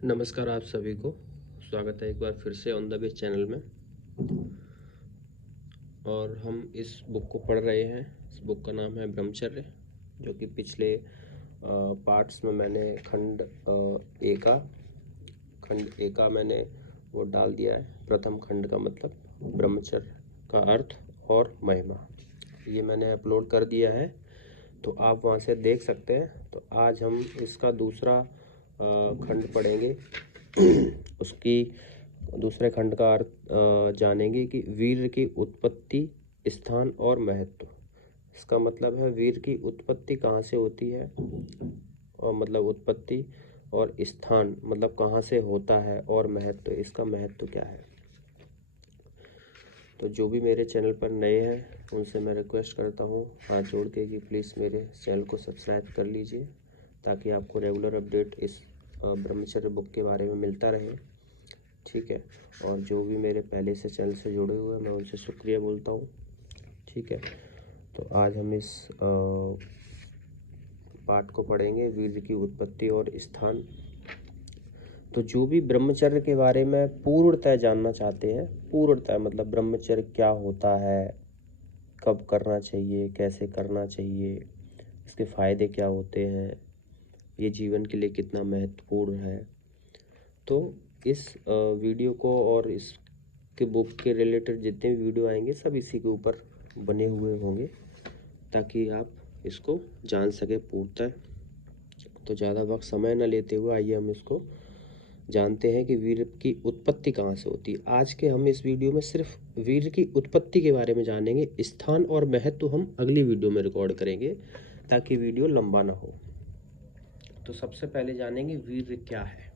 नमस्कार आप सभी को। स्वागत है एक बार फिर से ऑन द बेस चैनल में। और हम इस बुक को पढ़ रहे हैं। इस बुक का नाम है ब्रह्मचर्य, जो कि पिछले पार्ट्स में मैंने खंड ए का मैंने वो डाल दिया है। प्रथम खंड का मतलब ब्रह्मचर्य का अर्थ और महिमा, ये मैंने अपलोड कर दिया है, तो आप वहाँ से देख सकते हैं। तो आज हम इसका दूसरा खंड पढ़ेंगे। उसकी दूसरे खंड का अर्थ जानेंगे कि वीर की उत्पत्ति, स्थान और महत्व। इसका मतलब है वीर की उत्पत्ति कहाँ से होती है, और मतलब उत्पत्ति, और स्थान मतलब कहाँ से होता है, और महत्व, इसका महत्व क्या है। तो जो भी मेरे चैनल पर नए हैं उनसे मैं रिक्वेस्ट करता हूँ हाथ जोड़ के कि प्लीज़ मेरे चैनल को सब्सक्राइब कर लीजिए, ताकि आपको रेगुलर अपडेट इस ब्रह्मचर्य बुक के बारे में मिलता रहे। ठीक है। और जो भी मेरे पहले से चैनल से जुड़े हुए हैं मैं उनसे शुक्रिया बोलता हूँ। ठीक है। तो आज हम इस पाठ को पढ़ेंगे, वीर की उत्पत्ति और स्थान। तो जो भी ब्रह्मचर्य के बारे में पूर्णतः जानना चाहते हैं, पूर्णतः मतलब ब्रह्मचर्य क्या होता है, कब करना चाहिए, कैसे करना चाहिए, इसके फ़ायदे क्या होते हैं, ये जीवन के लिए कितना महत्वपूर्ण है, तो इस वीडियो को और इसके बुक के रिलेटेड जितने भी वीडियो आएंगे सब इसी के ऊपर बने हुए होंगे, ताकि आप इसको जान सके पूर्णतः। तो ज़्यादा वक्त समय न लेते हुए आइए हम इसको जानते हैं कि वीर की उत्पत्ति कहाँ से होती है। आज के हम इस वीडियो में सिर्फ वीर की उत्पत्ति के बारे में जानेंगे। स्थान और महत्व हम अगली वीडियो में रिकॉर्ड करेंगे, ताकि वीडियो लंबा ना हो। तो सबसे पहले जानेंगे वीर क्या है।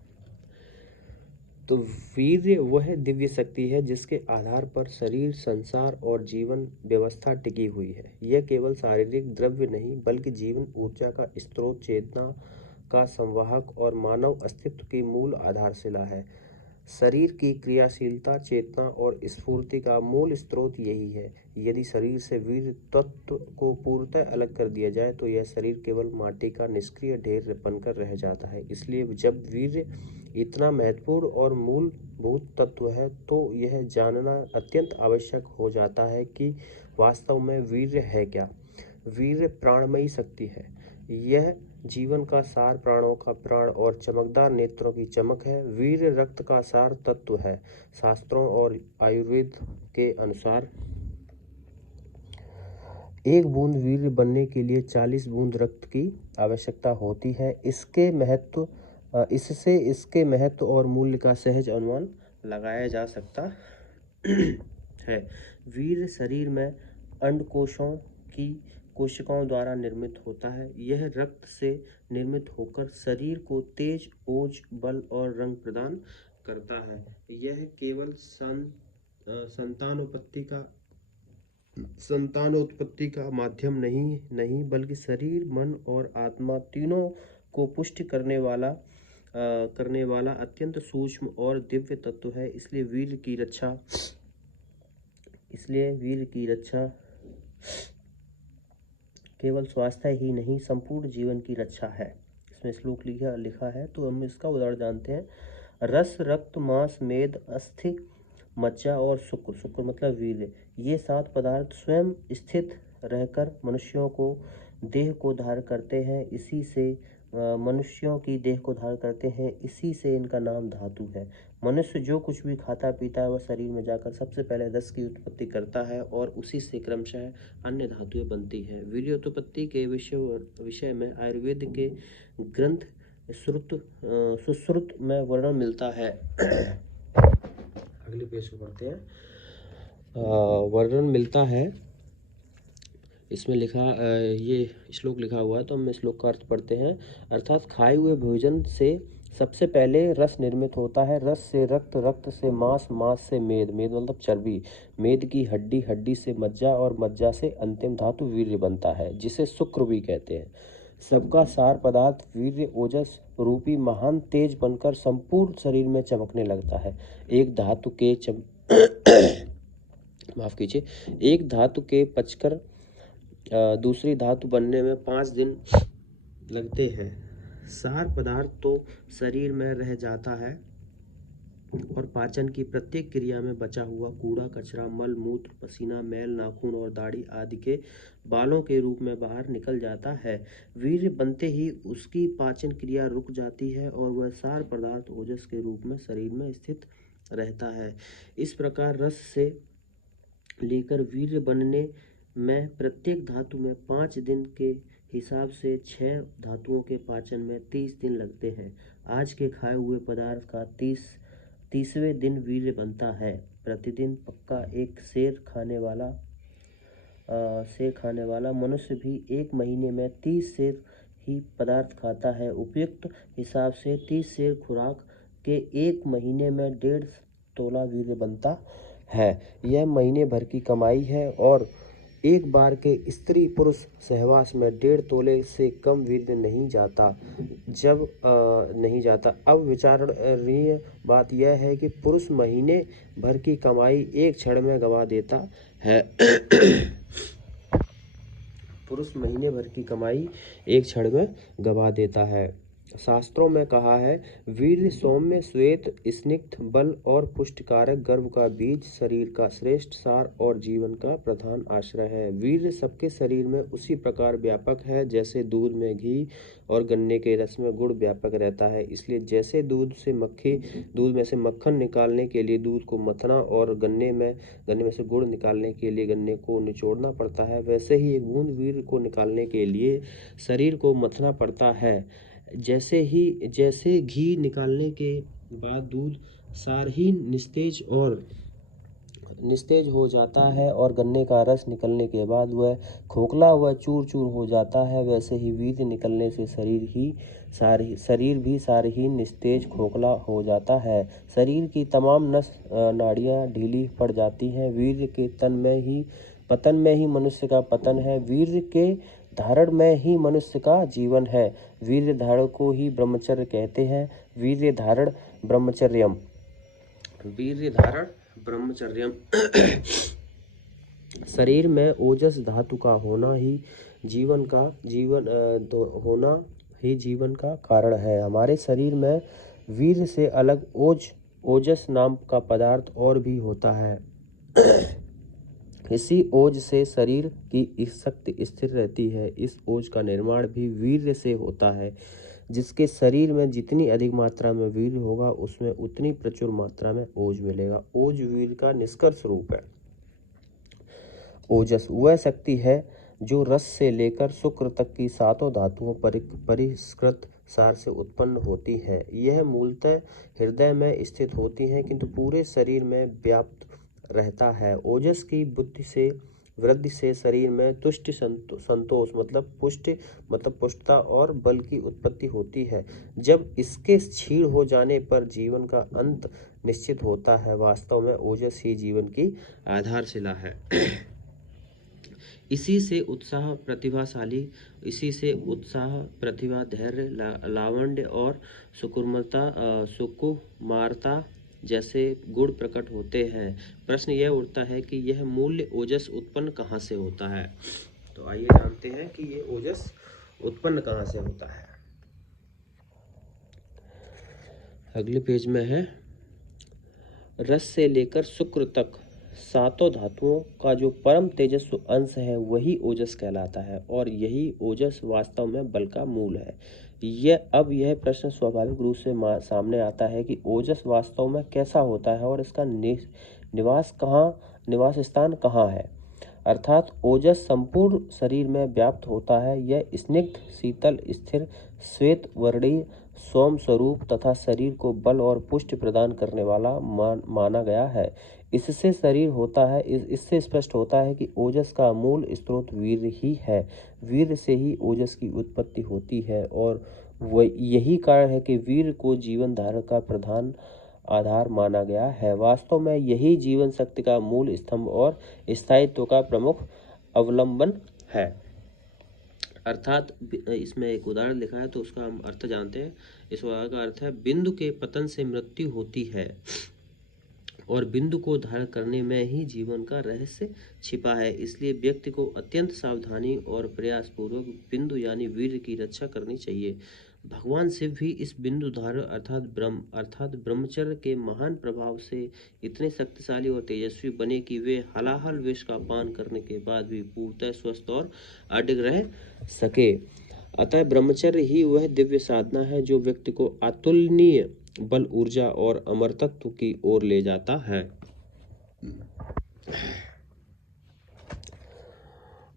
तो वीर्य वह दिव्य शक्ति है जिसके आधार पर शरीर, संसार और जीवन व्यवस्था टिकी हुई है। यह केवल शारीरिक द्रव्य नहीं, बल्कि जीवन ऊर्जा का स्रोत, चेतना का संवाहक और मानव अस्तित्व की मूल आधारशिला है। शरीर की क्रियाशीलता, चेतना और स्फूर्ति का मूल स्रोत यही है। यदि शरीर से वीर तत्व को पूर्णतः अलग कर दिया जाए तो यह शरीर केवल माटी का निष्क्रिय ढेर बनकर रह जाता है। इसलिए जब वीर्य इतना महत्वपूर्ण और मूलभूत तत्व है, तो यह जानना अत्यंत आवश्यक हो जाता है कि वास्तव में वीर्य है क्या। वीर्य प्राणमयी शक्ति है। यह जीवन का सार, प्राणों का प्राण और चमकदार नेत्रों की चमक है। वीर्य रक्त का सार तत्व है। शास्त्रों और आयुर्वेद के अनुसार एक बूंद वीर्य बनने के लिए 40 बूंद रक्त की आवश्यकता होती है। इससे इसके महत्व और मूल्य का सहज अनुमान लगाया जा सकता है। वीर्य शरीर में अंडकोशों की कोशिकाओं द्वारा निर्मित होता है। यह रक्त से निर्मित होकर शरीर को तेज, ओज, बल और रंग प्रदान करता है। यह केवल संतानोत्पत्ति का माध्यम नहीं बल्कि शरीर, मन और आत्मा तीनों को पुष्टि करने वाला अत्यंत सूक्ष्म और दिव्य तत्व है। इसलिए वीर की रक्षा केवल स्वास्थ्य ही नहीं, संपूर्ण जीवन की रक्षा है। इसमें श्लोक लिखा है, तो हम इसका उदाहरण जानते हैं। रस, रक्त, मांस, मेद, अस्थि, मज्जा और शुक्र मतलब वीर्य, ये 7 पदार्थ स्वयं स्थित रहकर मनुष्यों को देह को धारण करते हैं। इसी से मनुष्यों की देह को धारण करते हैं। इसी से इनका नाम धातु है। मनुष्य जो कुछ भी खाता पीता है वह शरीर में जाकर सबसे पहले रस की उत्पत्ति करता है, और उसी से क्रमशः अन्य धातुएं बनती हैं। वीर्योत्पत्ति के विषय में आयुर्वेद के ग्रंथ सुश्रुत में वर्णन मिलता है। अगले पेज को पढ़ते हैं। वर्णन मिलता है, इसमें ये श्लोक लिखा हुआ है, तो हम श्लोक का अर्थ पढ़ते हैं। अर्थात खाए हुए भोजन से सबसे पहले रस निर्मित होता है। रस से रक्त, रक्त से मांस, मांस से मेद मतलब चर्बी, मेद की हड्डी, हड्डी से मज्जा और मज्जा से अंतिम धातु वीर्य बनता है, जिसे शुक्र भी कहते हैं। सबका सार पदार्थ वीर्य ओजस रूपी महान तेज बनकर संपूर्ण शरीर में चमकने लगता है। एक धातु के पचकर दूसरी धातु बनने में 5 दिन लगते हैं। सार पदार्थ तो शरीर में रह जाता है और पाचन की प्रत्येक क्रिया में बचा हुआ कूड़ा कचरा, मल मूत्र, पसीना, मैल, नाखून और दाढ़ी आदि के बालों के रूप में बाहर निकल जाता है। वीर्य बनते ही उसकी पाचन क्रिया रुक जाती है और वह सार पदार्थ ओजस के रूप में शरीर में स्थित रहता है। इस प्रकार रस से लेकर वीर्य बनने में प्रत्येक धातु में 5 दिन के हिसाब से 6 धातुओं के पाचन में 30 दिन लगते हैं। आज के खाए हुए पदार्थ का 30वें दिन वीर्य बनता है। प्रतिदिन पक्का एक सेर खाने वाला मनुष्य भी 1 महीने में 30 सेर ही पदार्थ खाता है। उपयुक्त हिसाब से 30 सेर खुराक के 1 महीने में 1.5 तोला वीर्य बनता है। यह महीने भर की कमाई है और एक बार के स्त्री पुरुष सहवास में 1.5 तोले से कम वीर्य नहीं जाता। अब विचारणीय बात यह है कि पुरुष महीने भर की कमाई एक क्षण में गंवा देता है। पुरुष महीने भर की कमाई एक क्षण में गंवा देता है। शास्त्रों में कहा है, वीर्य सौम्य, श्वेत, स्निग्ध, बल और पुष्टिकारक, गर्भ का बीज, शरीर का श्रेष्ठ सार और जीवन का प्रधान आश्रय है। वीर्य सबके शरीर में उसी प्रकार व्यापक है जैसे दूध में घी और गन्ने के रस में गुड़ व्यापक रहता है। इसलिए जैसे दूध में से मक्खन निकालने के लिए दूध को मथना और गन्ने में से गुड़ निकालने के लिए गन्ने को निचोड़ना पड़ता है, वैसे ही एक बूंद वीर्य को निकालने के लिए शरीर को मथना पड़ता है। जैसे घी निकालने के बाद दूध सारहीन निस्तेज हो जाता है और गन्ने का रस निकलने के बाद वह खोखला व चूर चूर हो जाता है, वैसे ही वीर्य निकलने से शरीर भी सारहीन, निस्तेज, खोखला हो जाता है। शरीर की तमाम नस नाड़ियाँ ढीली पड़ जाती हैं। वीर्य के पतन में ही मनुष्य का पतन है। वीर्य के धारण में ही मनुष्य का जीवन है। वीर्य धारण को ही ब्रह्मचर्य कहते हैं। वीर्य धारण ब्रह्मचर्यम। शरीर में ओजस धातु का होना ही जीवन का कारण है। हमारे शरीर में वीर्य से अलग ओजस नाम का पदार्थ और भी होता है। इसी ओज से शरीर की शक्ति स्थिर रहती है। इस ओज का निर्माण भी वीर्य से होता है। जिसके शरीर में जितनी अधिक मात्रा में वीर्य होगा उसमें उतनी प्रचुर मात्रा में ओज मिलेगा। ओज वीर्य का निष्कर्ष रूप है। ओजस वह शक्ति है जो रस से लेकर शुक्र तक की 7 धातुओं परिष्कृत सार से उत्पन्न होती है। यह मूलतः हृदय में स्थित होती है किंतु पूरे शरीर में व्याप्त रहता है। ओजस की वृद्धि से शरीर में तुष्टि, संतोष मतलब पुष्टता और बल की उत्पत्ति होती है। जब इसके क्षीण हो जाने पर जीवन का अंत निश्चित होता है। वास्तव में ओजस ही जीवन की आधारशिला है। इसी से उत्साह, प्रतिभा, धैर्य, लावण्य और सुकुमारता जैसे गुण प्रकट होते हैं। प्रश्न यह उठता है कि यह मूल्य ओजस उत्पन्न कहाँ से होता है। तो आइए जानते हैं कि ये ओजस उत्पन्न कहाँ से होता है। अगले पेज में है, रस से लेकर शुक्र तक 7 धातुओं का जो परम तेजस्व अंश है वही ओजस कहलाता है और यही ओजस वास्तव में बल का मूल है। यह प्रश्न स्वाभाविक रूप से सामने आता है कि ओजस वास्तव में कैसा होता है और इसका निवास स्थान कहाँ है। अर्थात ओजस संपूर्ण शरीर में व्याप्त होता है। यह स्निग्ध, शीतल, स्थिर, श्वेत वर्णीय, सोम स्वरूप तथा शरीर को बल और पुष्टि प्रदान करने वाला माना गया है। इससे स्पष्ट होता है कि ओजस का मूल स्रोत वीर्य ही है। वीर्य से ही ओजस की उत्पत्ति होती है और यही कारण है कि वीर्य को जीवन धारण का प्रधान आधार माना गया है। वास्तव में यही जीवन शक्ति का मूल स्तंभ और स्थायित्व का प्रमुख अवलंबन है। अर्थात इसमें एक उदाहरण लिखा है तो उसका हम अर्थ जानते हैं। इस उदाहरण का अर्थ है, बिंदु के पतन से मृत्यु होती है और बिंदु को धारण करने में ही जीवन का रहस्य छिपा है। इसलिए व्यक्ति को अत्यंत सावधानी और प्रयास पूर्वक बिंदु यानी वीर्य की रक्षा करनी चाहिए। भगवान शिव भी इस बिंदु धारण अर्थात ब्रह्मचर्य के महान प्रभाव से इतने शक्तिशाली और तेजस्वी बने कि वे हलाहल विष का पान करने के बाद भी पूर्णतः स्वस्थ और अडिग रह सके। अतः ब्रह्मचर्य ही वह दिव्य साधना है जो व्यक्ति को अतुलनीय बल, ऊर्जा और अमरतत्व की ओर ले जाता है।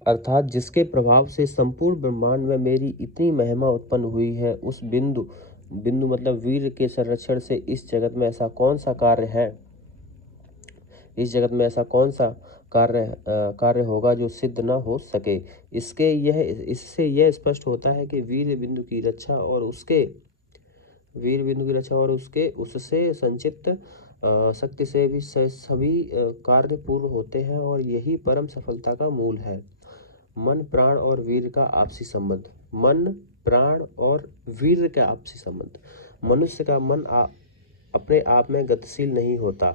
अर्थात जिसके प्रभाव से संपूर्ण ब्रह्मांड में मेरी इतनी महिमा उत्पन्न हुई है, उस बिंदु मतलब वीर के संरक्षण से इस जगत में ऐसा कौन सा कार्य है, इस जगत में ऐसा कौन सा कार्य होगा जो सिद्ध न हो सके। इससे यह स्पष्ट होता है कि वीर बिंदु की रक्षा और उससे संचित शक्ति से भी सभी कार्य पूर्ण होते हैं और यही परम सफलता का मूल है। मन, प्राण और वीर का आपसी संबंध। मन, प्राण और वीर का आपसी संबंध। मनुष्य का मन अपने आप में गतिशील नहीं होता,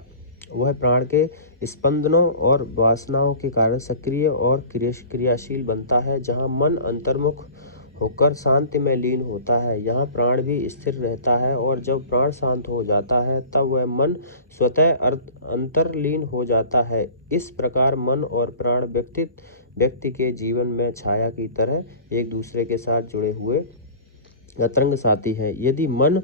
वह प्राण के स्पंदनों और वासनाओं के कारण सक्रिय और क्रियाशील बनता है। जहाँ मन अंतर्मुख होकर शांति में लीन होता है, यहाँ प्राण भी स्थिर रहता है और जब प्राण शांत हो जाता है तब वह मन स्वतः अंतर्लीन हो जाता है। इस प्रकार मन और प्राण व्यक्ति के जीवन में छाया की तरह एक दूसरे के साथ जुड़े हुए अतरंग साथी हैं। यदि मन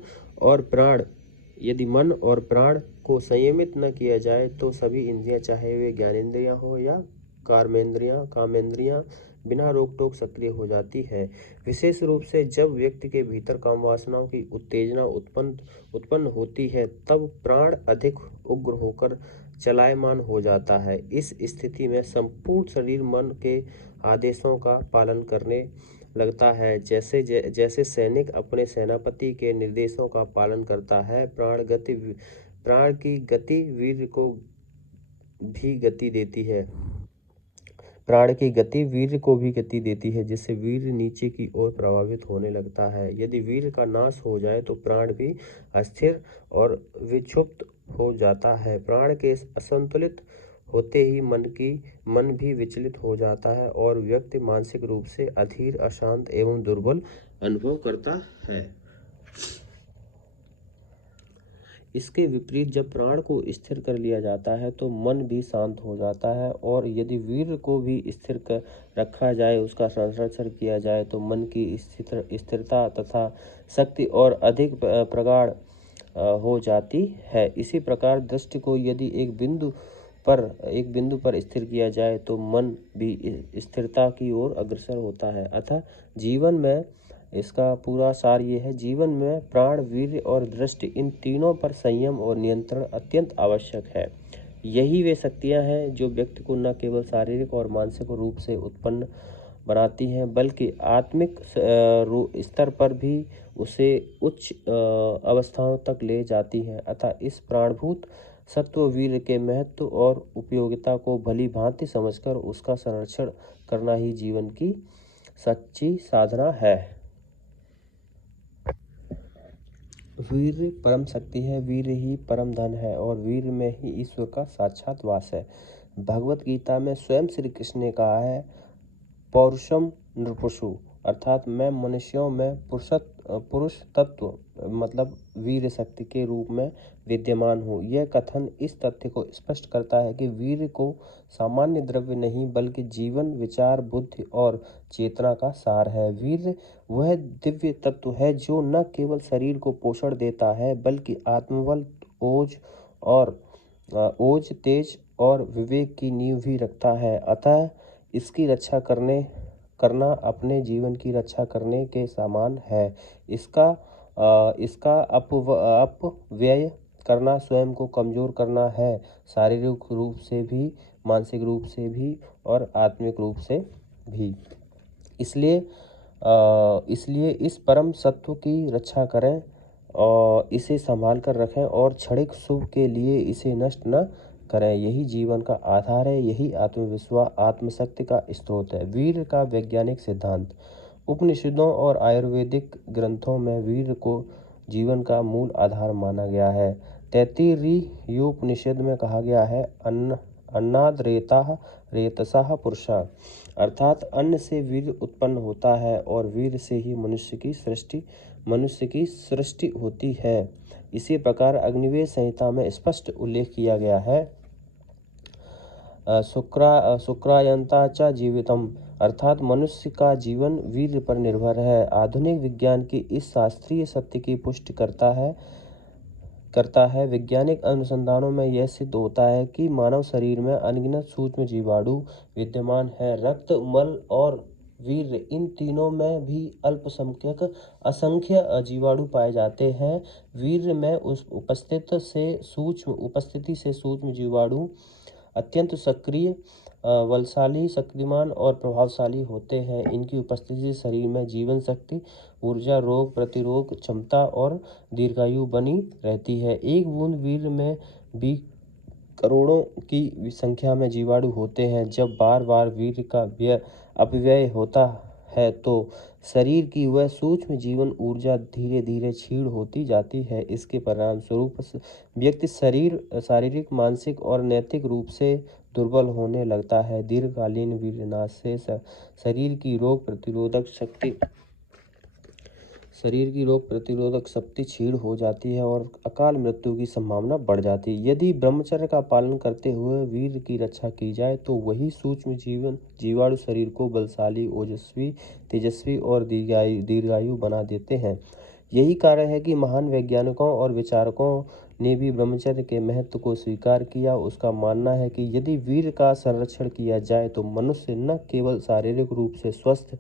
और प्राण को संयमित न किया जाए तो सभी इंद्रियां, चाहे वे ज्ञानेंद्रियां हो या कामेंद्रियां, बिना रोक टोक सक्रिय हो जाती है। विशेष रूप से जब व्यक्ति के भीतर काम वासनाओं की उत्तेजना उत्पन्न होती है, तब प्राण अधिक उग्र होकर चलायमान हो जाता है। इस स्थिति में संपूर्ण शरीर मन के आदेशों का पालन करने लगता है, जैसे सैनिक अपने सेनापति के निर्देशों का पालन करता है। प्राण की गति वीर को भी गति देती है। प्राण की गति वीर को भी गति देती है, जिससे वीर नीचे की ओर प्रभावित होने लगता है। यदि वीर का नाश हो जाए तो प्राण भी अस्थिर और विक्षुब्ध हो जाता है। प्राण के असंतुलित होते ही मन भी विचलित हो जाता है और व्यक्ति मानसिक रूप से अधीर, अशांत एवं दुर्बल अनुभव करता है। इसके विपरीत जब प्राण को स्थिर कर लिया जाता है तो मन भी शांत हो जाता है और यदि वीर को भी स्थिर कर रखा जाए, उसका संरक्षण किया जाए तो मन की स्थिरता तथा शक्ति और अधिक प्रगाढ़ हो जाती है। इसी प्रकार दृष्टि को यदि एक बिंदु पर स्थिर किया जाए तो मन भी स्थिरता की ओर अग्रसर होता है। अतः जीवन में इसका पूरा सार ये है, जीवन में प्राण, वीर्य और दृष्टि, इन तीनों पर संयम और नियंत्रण अत्यंत आवश्यक है। यही वे शक्तियां हैं जो व्यक्ति को न केवल शारीरिक और मानसिक रूप से उत्पन्न बनाती हैं, बल्कि आत्मिक स्तर पर भी उसे उच्च अवस्थाओं तक ले जाती हैं। अतः इस प्राणभूत सत्व वीर्य के महत्व और उपयोगिता को भली भांति समझकर उसका संरक्षण करना ही जीवन की सच्ची साधना है। वीर्य परम शक्ति है, वीर्य ही परम धन है और वीर्य में ही ईश्वर का साक्षात वास है। भगवत गीता में स्वयं श्री कृष्ण ने कहा है, पौरुषम नृपुषु, अर्थात मैं मनुष्यों में पुरुष तत्व मतलब वीर शक्ति के रूप में विद्यमान हूँ। यह कथन इस तथ्य को स्पष्ट करता है कि वीर को सामान्य द्रव्य नहीं बल्कि जीवन, विचार, बुद्धि और चेतना का सार है। वीर वह दिव्य तत्व है जो न केवल शरीर को पोषण देता है बल्कि आत्मबल, ओज, तेज और विवेक की नींव भी रखता है। अतः इसकी रक्षा करना अपने जीवन की रक्षा करने के समान है। इसका अपव्यय करना स्वयं को कमजोर करना है, शारीरिक रूप से भी, मानसिक रूप से भी और आत्मिक रूप से भी। इसलिए इस परम सत्व की रक्षा करें और इसे संभाल कर रखें और क्षणिक सुख के लिए इसे नष्ट न करें। यही जीवन का आधार है, यही आत्मविश्वास, आत्मशक्ति का स्रोत है। वीर का वैज्ञानिक सिद्धांत। उपनिषदों और आयुर्वेदिक ग्रंथों में वीर को जीवन का मूल आधार माना गया है। तैत्तिरीयोपनिषद में कहा गया है, अन्नाद रेतसः पुरुषः, अर्थात अन्न से वीर उत्पन्न होता है और वीर से ही मनुष्य की सृष्टि मनुष्य की सृष्टि होती है। इसी प्रकार अग्निवेश संहिता में स्पष्ट उल्लेख किया गया है, शुक्रायंता च जीवितम, अर्थात मनुष्य का जीवन वीर्य पर निर्भर है। आधुनिक विज्ञान की इस शास्त्रीय सत्य की पुष्टि करता है। वैज्ञानिक अनुसंधानों में यह सिद्ध होता है कि मानव शरीर में अनगिनत सूक्ष्म जीवाणु विद्यमान है। रक्त, मल और वीर्य, इन तीनों में भी अल्पसंख्यक असंख्य जीवाणु पाए जाते हैं। वीर्य में उपस्थिति से सूक्ष्म जीवाणु अत्यंत सक्रिय, बलशाली, शक्तिमान और प्रभावशाली होते हैं। इनकी उपस्थिति से शरीर में जीवन शक्ति, ऊर्जा, रोग प्रतिरोध क्षमता और दीर्घायु बनी रहती है। एक बूंद वीर्य में भी करोड़ों की संख्या में जीवाणु होते हैं। जब बार बार वीर्य का अपव्यय होता है तो शरीर की वह सूक्ष्म जीवन ऊर्जा धीरे धीरे क्षीण होती जाती है। इसके परिणाम स्वरूप व्यक्ति शारीरिक, मानसिक और नैतिक रूप से दुर्बल होने लगता है। दीर्घकालीन वीर्यनाश से शरीर की रोग प्रतिरोधक शक्ति क्षीण हो जाती है और अकाल मृत्यु की संभावना बढ़ जाती है। यदि ब्रह्मचर्य का पालन करते हुए वीर्य की रक्षा की जाए तो वही सूक्ष्म जीवाणु शरीर को बलशाली, ओजस्वी, तेजस्वी और दीर्घायु बना देते हैं। यही कारण है कि महान वैज्ञानिकों और विचारकों ने भी ब्रह्मचर्य के महत्व को स्वीकार किया। उसका मानना है कि यदि वीर्य का संरक्षण किया जाए तो मनुष्य न केवल शारीरिक रूप से स्वस्थ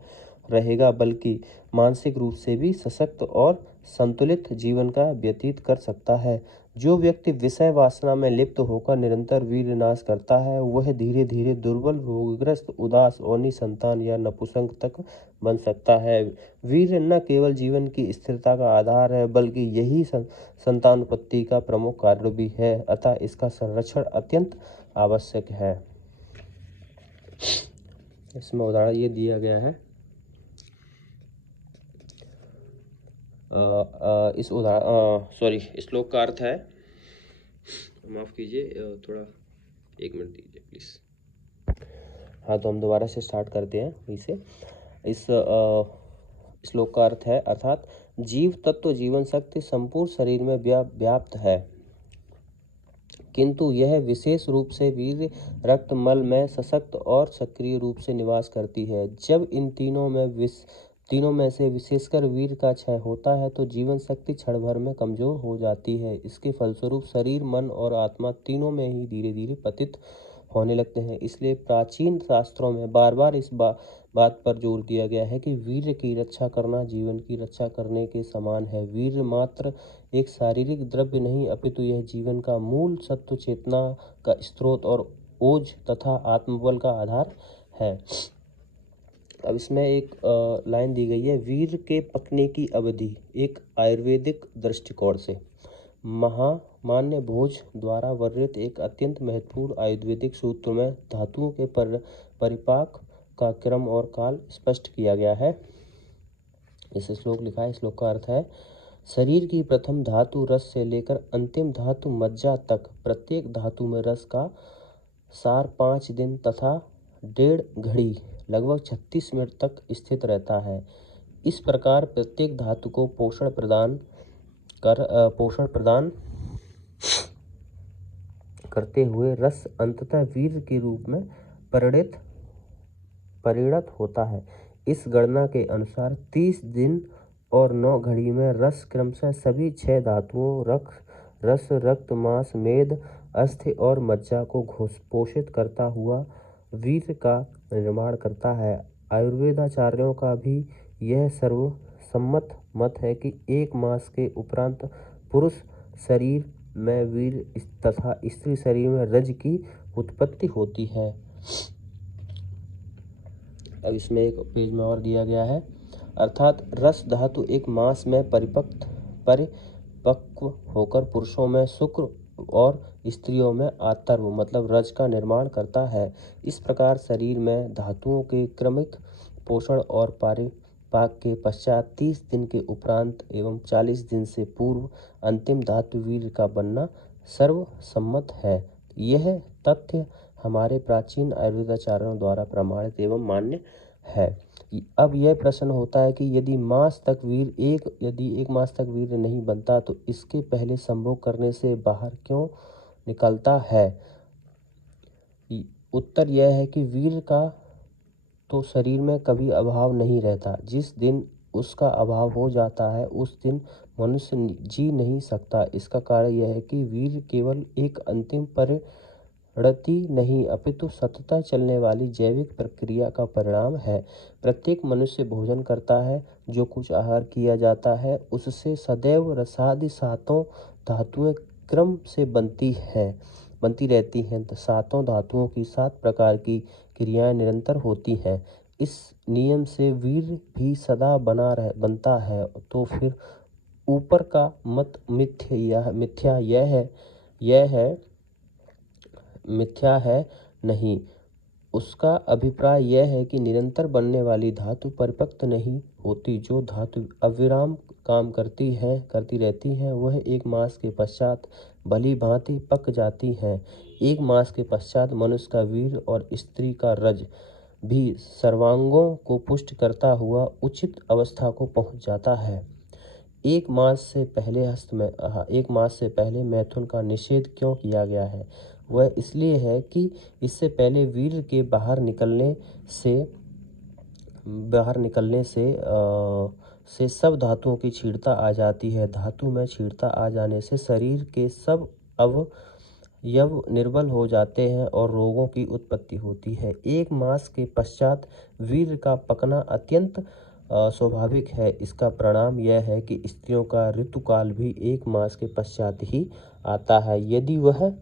रहेगा बल्कि मानसिक रूप से भी सशक्त और संतुलित जीवन का व्यतीत कर सकता है। जो व्यक्ति विषय वासना में लिप्त होकर निरंतर वीर्यनाश करता है वह धीरे धीरे दुर्बल, रोगग्रस्त, उदास और निसंतान या नपुंसक तक बन सकता है। वीर्य न केवल जीवन की स्थिरता का आधार है बल्कि यही संतानोत्पत्ति का प्रमुख कार्य भी है, अतः इसका संरक्षण अत्यंत आवश्यक है। इसमें उदाहरण ये दिया गया है, इस श्लोक का अर्थ है, माफ कीजिए, थोड़ा 1 मिनट दीजिए प्लीज। हाँ, तो हम दोबारा से स्टार्ट करते हैं इसे। इस श्लोक का अर्थ है, अर्थात जीव तत्व जीवन शक्ति संपूर्ण शरीर में व्याप्त है, किंतु यह विशेष रूप से वीर्य, रक्त, मल में सशक्त और सक्रिय रूप से निवास करती है। जब इन तीनों में से विशेषकर वीर्य का क्षय होता है तो जीवन शक्ति क्षण भर में कमजोर हो जाती है। इसके फलस्वरूप शरीर, मन और आत्मा तीनों में ही धीरे धीरे पतित होने लगते हैं। इसलिए प्राचीन शास्त्रों में बार बार इस बात पर जोर दिया गया है कि वीर्य की रक्षा करना जीवन की रक्षा करने के समान है। वीर्य मात्र एक शारीरिक द्रव्य नहीं अपितु यह जीवन का मूल, सत्व चेतना का स्रोत और ओज तथा आत्मबल का आधार है। अब इसमें एक लाइन दी गई है, वीर्य के पकने की अवधि। एक आयुर्वेदिक दृष्टिकोण से महामान्य भोज द्वारा वर्णित एक अत्यंत महत्वपूर्ण आयुर्वेदिक सूत्र में धातुओं के परिपाक का क्रम और काल स्पष्ट किया गया है। इस श्लोक लिखा है, श्लोक का अर्थ है, शरीर की प्रथम धातु रस से लेकर अंतिम धातु मज्जा तक प्रत्येक धातु में रस का सार 5 दिन तथा 1.5 घड़ी लगभग 36 मिनट तक स्थित रहता है। इस प्रकार प्रत्येक धातु को पोषण प्रदान करते हुए रस अंततः वीर्य के रूप में परिणत होता है। इस गणना के अनुसार 30 दिन और 9 घड़ी में रस क्रमशः सभी 6 धातुओं रस, रक्त, मांस, मेद, अस्थि और मज्जा को पोषित करता हुआ वीर्य का निर्माण करता है। आयुर्वेदाचार्यों का भी यह सर्वसम्मत मत है कि 1 मास के उपरांत पुरुष शरीर में वीर्य तथा स्त्री शरीर में रज की उत्पत्ति होती है। अब इसमें एक पेज में और दिया गया है, अर्थात रस धातु 1 मास में परिपक्व होकर पुरुषों में शुक्र और स्त्रियों में आतर्व मतलब रज का निर्माण करता है। इस प्रकार शरीर में धातुओं के क्रमिक पोषण और परिपाक के पश्चात 30 दिन के उपरांत एवं 40 दिन से पूर्व अंतिम धातु वीर्य का बनना सर्वसम्मत है। यह तथ्य हमारे प्राचीन आयुर्वेदाचार्यों द्वारा प्रमाणित एवं मान्य है। अब यह प्रश्न होता है कि यदि एक मास तक वीर्य नहीं बनता तो इसके पहले संभोग करने से बाहर क्यों निकलता है। उत्तर यह है कि वीर्य का तो शरीर में कभी अभाव नहीं रहता। जिस दिन उसका अभाव हो जाता है उस दिन मनुष्य जी नहीं सकता। इसका कारण यह है कि वीर्य केवल एक अंतिम परिणति नहीं अपितु सतत चलने वाली जैविक प्रक्रिया का परिणाम है। प्रत्येक मनुष्य भोजन करता है, जो कुछ आहार किया जाता है उससे सदैव रसादि सातों धातुएं क्रम से बनती रहती हैं। सातों धातुओं की 7 प्रकार की क्रियाएं निरंतर होती हैं। इस नियम से वीर्य भी सदा बनता है। तो फिर ऊपर का मत मिथ्या है नहीं। उसका अभिप्राय यह है कि निरंतर बनने वाली धातु परिपक्व नहीं होती। जो धातु अविराम काम करती रहती हैं वह एक मास के पश्चात भली भांति पक जाती हैं। एक मास के पश्चात मनुष्य का वीर्य और स्त्री का रज भी सर्वांगों को पुष्ट करता हुआ उचित अवस्था को पहुंच जाता है। एक मास से पहले मैथुन का निषेध क्यों किया गया है। वह इसलिए है कि इससे पहले वीर्य के बाहर निकलने से सब धातुओं की क्षीणता आ जाती है। धातु में क्षीणता आ जाने से शरीर के सब अवयव निर्बल हो जाते हैं और रोगों की उत्पत्ति होती है। एक मास के पश्चात वीर्य का पकना अत्यंत स्वाभाविक है। इसका परिणाम यह है कि स्त्रियों का ऋतुकाल भी एक मास के पश्चात ही आता है। यदि वह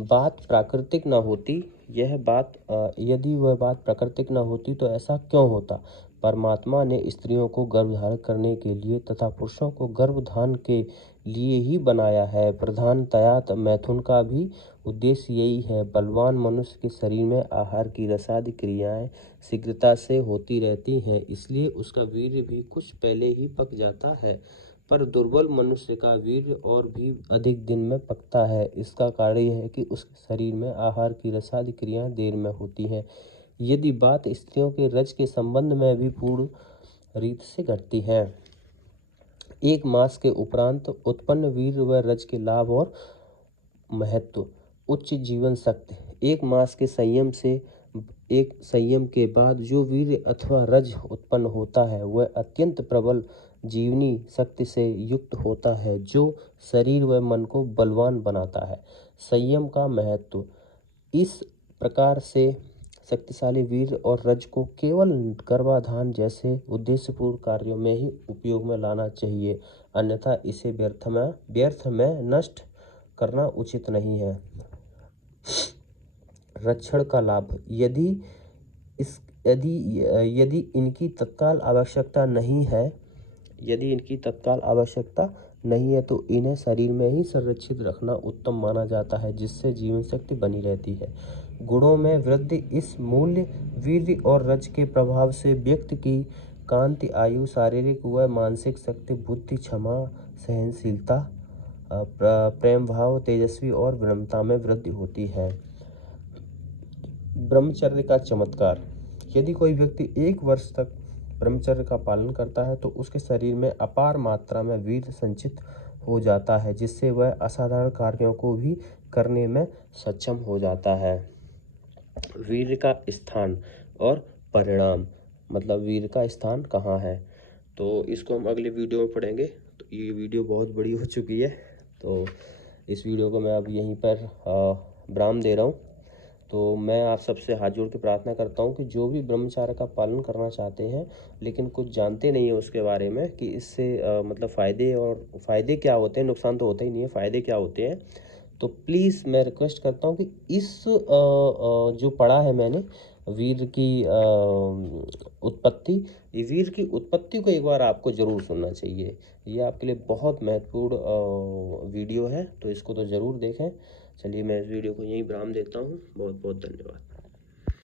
बात प्राकृतिक न होती तो ऐसा क्यों होता। परमात्मा ने स्त्रियों को गर्भधारण करने के लिए तथा पुरुषों को गर्भधान के लिए ही बनाया है। प्रधानतया मैथुन का भी उद्देश्य यही है। बलवान मनुष्य के शरीर में आहार की रसादि क्रियाएं शीघ्रता से होती रहती हैं, इसलिए उसका वीर्य भी कुछ पहले ही पक जाता है। पर दुर्बल मनुष्य का वीर्य और भी अधिक दिन में पकता है। इसका कारण यह है कि उसके शरीर में आहार की रसादि क्रियाएं देर में होती हैं। यदि बात स्त्रियों के रज के संबंध में भी पूर्ण रीत से घटती है। एक मास के उपरांत उत्पन्न वीर्य व रज के लाभ और महत्व। उच्च जीवन शक्ति। एक मास के संयम के बाद जो वीर्य अथवा रज उत्पन्न होता है वह अत्यंत प्रबल जीवनी शक्ति से युक्त होता है, जो शरीर व मन को बलवान बनाता है। संयम का महत्व। इस प्रकार से शक्तिशाली वीर्य और रज को केवल गर्भाधान जैसे उद्देश्यपूर्ण कार्यों में ही उपयोग में लाना चाहिए, अन्यथा इसे व्यर्थ में नष्ट करना उचित नहीं है। रक्षण का लाभ। यदि इनकी तत्काल आवश्यकता नहीं है तो इन्हें शरीर में ही संरक्षित रखना उत्तम माना जाता है, जिससे जीवन शक्ति बनी रहती है। गुणों में वृद्धि। इस मूल्य वीर्य और रज के प्रभाव से व्यक्ति की कांति, आयु, शारीरिक व मानसिक शक्ति, बुद्धि, क्षमा, सहनशीलता, प्रेम भाव, तेजस्वी और विनम्रता में वृद्धि होती है। ब्रह्मचर्य का चमत्कार। यदि कोई व्यक्ति 1 वर्ष तक ब्रह्मचर्य का पालन करता है तो उसके शरीर में अपार मात्रा में वीर्य संचित हो जाता है, जिससे वह असाधारण कार्यों को भी करने में सक्षम हो जाता है। वीर्य का स्थान और परिणाम, मतलब वीर्य का स्थान कहाँ है, तो इसको हम अगले वीडियो में पढ़ेंगे। तो ये वीडियो बहुत बड़ी हो चुकी है, तो इस वीडियो को मैं अब यहीं पर विराम दे रहा हूँ। तो मैं आप सबसे हाथ जोड़ के प्रार्थना करता हूँ कि जो भी ब्रह्मचर्य का पालन करना चाहते हैं लेकिन कुछ जानते नहीं है उसके बारे में कि इससे मतलब फ़ायदे क्या होते हैं, नुकसान तो होता ही नहीं है, फ़ायदे क्या होते हैं, तो प्लीज़ मैं रिक्वेस्ट करता हूँ कि इस जो पढ़ा है मैंने वीर्य की उत्पत्ति को एक बार आपको ज़रूर सुनना चाहिए। ये आपके लिए बहुत महत्वपूर्ण वीडियो है, तो इसको तो ज़रूर देखें। चलिए मैं इस वीडियो को यहीं विराम देता हूँ। बहुत बहुत धन्यवाद।